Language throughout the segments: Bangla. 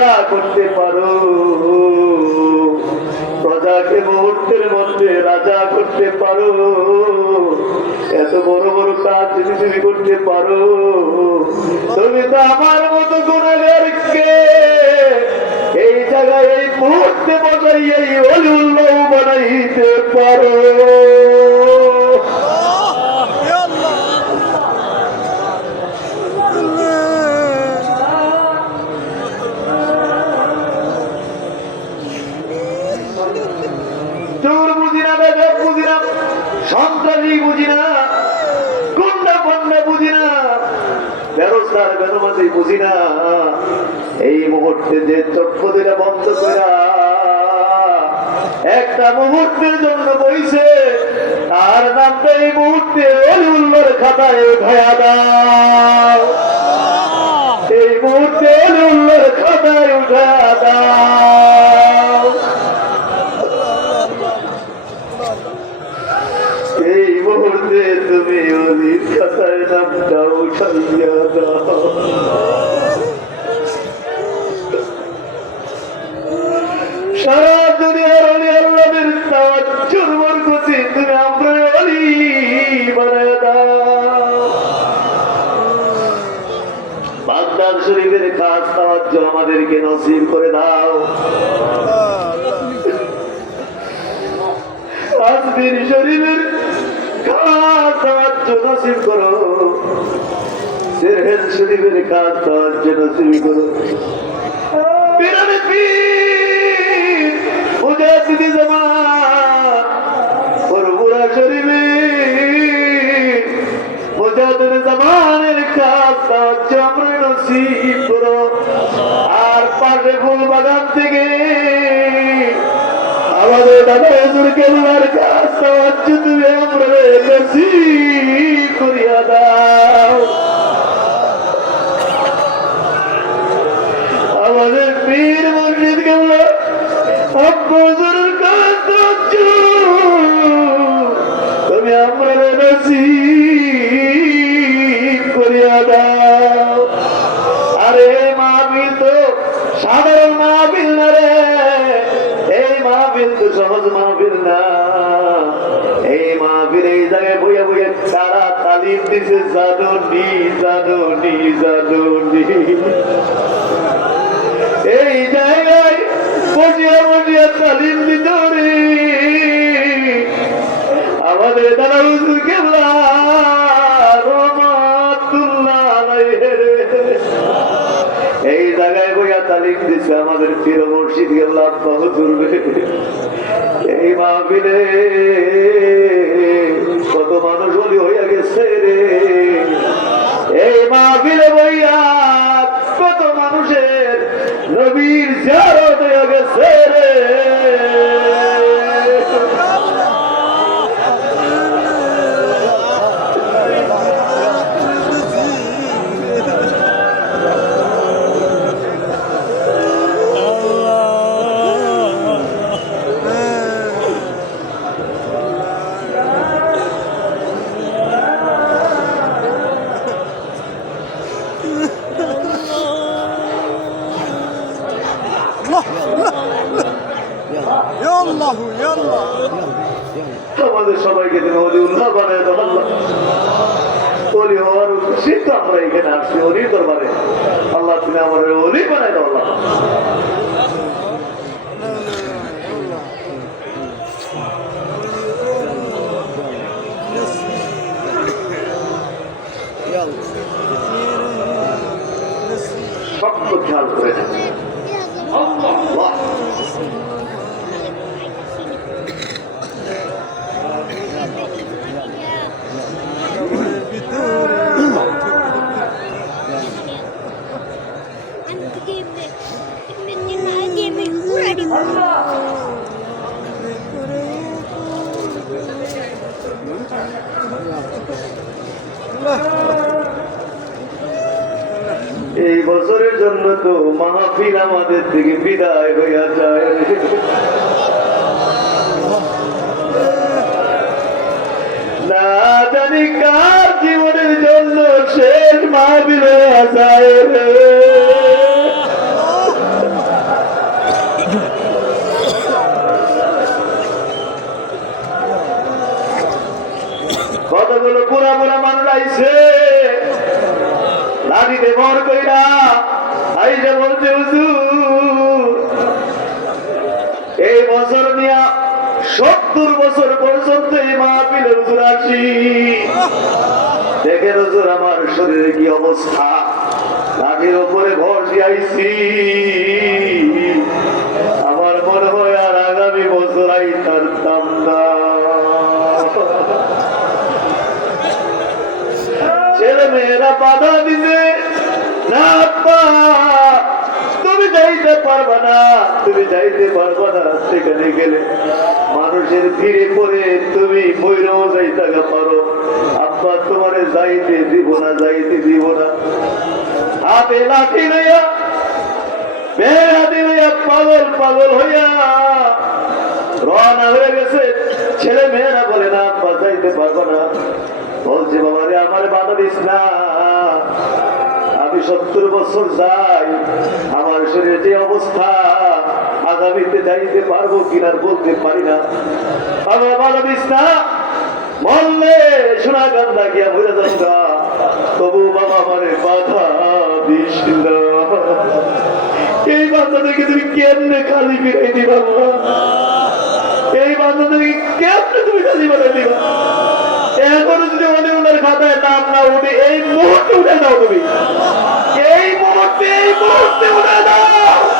রাজা করতে পারো। প্রজাকে মুহূর্তের মধ্যে রাজা করতে পারো। এত বড় বড় কাজ যদি তুমি করতে পারো, তুমি তো আমার মতো গুণাগারকে এই জায়গায়, এই মুহূর্তে বসাই এই অলিউল্লাহ বানাইতে পারো চোর বুঝি না বেদক বুঝি না সন্ত্রাসী বুঝি না গুন্ডা ফন্ডা বুঝি না বেরোজগার বেরোমাজি বুঝি না। এই মুহূর্তে যে চক্ষু দিলে বন্ধ করা একটা মুহূর্তের জন্য বইছে, তার নামটা এই মুহূর্তে অলিউল্লোর খাতায় উঠায়া দাও। এই মুহূর্তে অলিউল্লোর খাতায় উঠায়া দাও। মুহূর্তে তুমি অলির খাতায় নামটা উঠাইয়া দাও। সারা দুনিয়ার অলি আল্লাদের তাওয়াজ্জুর বরকতে তুমি আমরা অলি বানায় দাও। বাগদাদ শরীফের তাওয়াজ্জু আমাদেরকে নসিব করে দাও। আজমির শরীফের খাস তাওয়াজ্জু নসিব করো। সিরহেল শরীফের খাস তাওয়াজ্জু নসিব করো। পিরানে পীর মুজাদ্দিদ জামান ফুরফুরা শরীফে মুজাদ্দিদ জামানের কাজ তাওয়াজ্জু আমরা নসিব করো। আর পাশে ফুল বাগান থেকে আমাদের দাদা হুজুর কেবলার কাজ তাওয়াজ্জু তুমি আমরা নসিব করিয়া দাও। আমাদের পীর মসজিদ আব্বুজুরের দিছে জানুনি জানুনি জানুনি এই জায়গায় বসিয়া বসিয়া তালিম দিত আমাদের দাদা হুজুর। এই জায়গায় বইয়া তালিম দিছে আমাদের প্রিয় মুর্শিদ কেবলা হুজুর রে। এই মাহফিলে আমাদের সবাইকে তুমি অলি উল্লাহ বানায় দাও আল্লাহ অলি হওয়ার খুশি তো আমরা এখানে আসছি অলি দরবারে। আল্লাহ তুমি আমার অলি বানায় দাও আল্লাহ। এই বছরের জন্য তো মাহফিল আমাদের থেকে বিদায় হইয়া যায়। না জানি কার জীবনের জন্য শেষ মাহফিল হইয়া যায়। কতগুলো পুরা পুরা মানুষ উড়াইছে লাঠিতে বর কইরা আইসা বলছে, হুজুর, এই বছর নিয়া সত্তর বছর পর্যন্ত এই মাহফিলে হুজুর আসি। দেখেন হুজুর, আমার শরীরে কি অবস্থা? লাঠির উপরে ভর দিয়াইছি আমার মনে হয় আর আগামী বছর আইতাম না। ছেলে মেয়েরা বাধা দিবে না আব্বা, তুমি যাইতে পারবা না তুমি যাইতে পারবা না সেখানে গেলে। মানুষের ভিড়ে পড়ে তুমি ময়ূরও যাইতে পারো। আব্বা তোমারে যাইতে দিব না যাইতে দিব না। হাতে লাঠি লইয়া বেড়া দিলে পাগল পাগল হইয়া রওনা হয়ে গেছে। ছেলে মেয়েরা বলে না আব্বা যাইতে পারব না। বলছে বাবা রে আমার বাধা দিস না। আমি সত্তর বছর যাই, আমার শরীরে যে অবস্থা, আগামীতে যাইতে পারব কিনার বলতে পারি না। বাধা দিস না গিয়া ভরে যাঙ্গা তবু বাবা আমার বাধা দিস এই বাচ্চাদেরকে তুমি কেমনে খালি ফিরাই দিবা? এই বাচ্চাদেরকে কেমনে তুমি খালি ফিরাই দিবা খাতায় নাম না উঠে এই মুহূর্তে উঠে দাও তুমি। এই মুহূর্তে এই মুহূর্তে উঠে দাও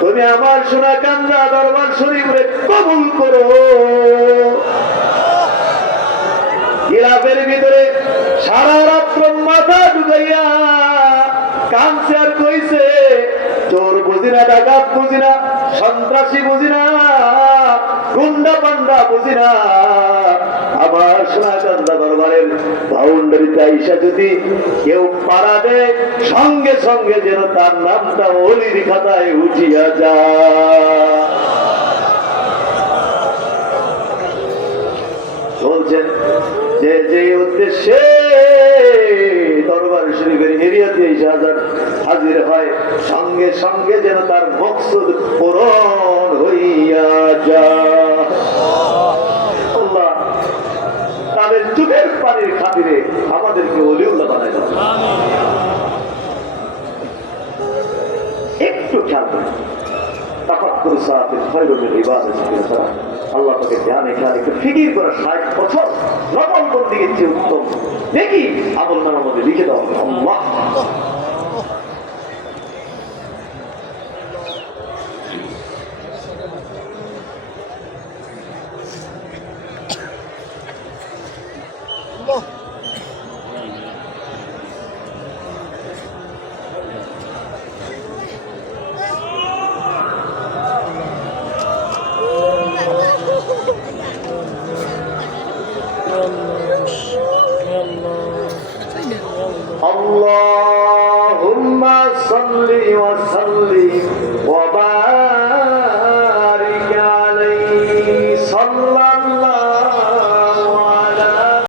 তুমি আমার সোনা কান্দা দরবার শরীফরে কবুল করো। গিলাপের ভিতরে সারা রাত্র মাথা ঢুকাইয়া কানছে আর কইছে, চোর বুঝি না, ডাকাত বুঝি না, সন্ত্রাসী বুঝি না, গুন্ডা পান্ডা বুঝি না আমার সোনাচন্দা দরবারের বাউন্ডারিতে আইসা যদি কেউ পাড়া দেয় সঙ্গে সঙ্গে যেন তার নামটা অলির খাতায় উঠিয়া যায়। বলছেন, যে যে উদ্দেশ্যে দরবার শরীফের এরিয়াতে হাজার হাজির হয়, সঙ্গে সঙ্গে যেন তার মকসুদ পূরণ হইয়া যায় আল্লাহ তাদের চোখের পানির খাতিরে আমাদেরকে অলিউল্লা বানাই দাও। একটু খেয়াল করুন তাফাক্কুর সাথে খয়রুল ইবাদত করা আল্লাহ তাকে ধ্যানে খেয়াল একটু ফিকির করে ষাট বছর নকল করতে গেছে উত্তম দেখি আমল মধ্যে লিখে দাও। আল্লাহ। اللهم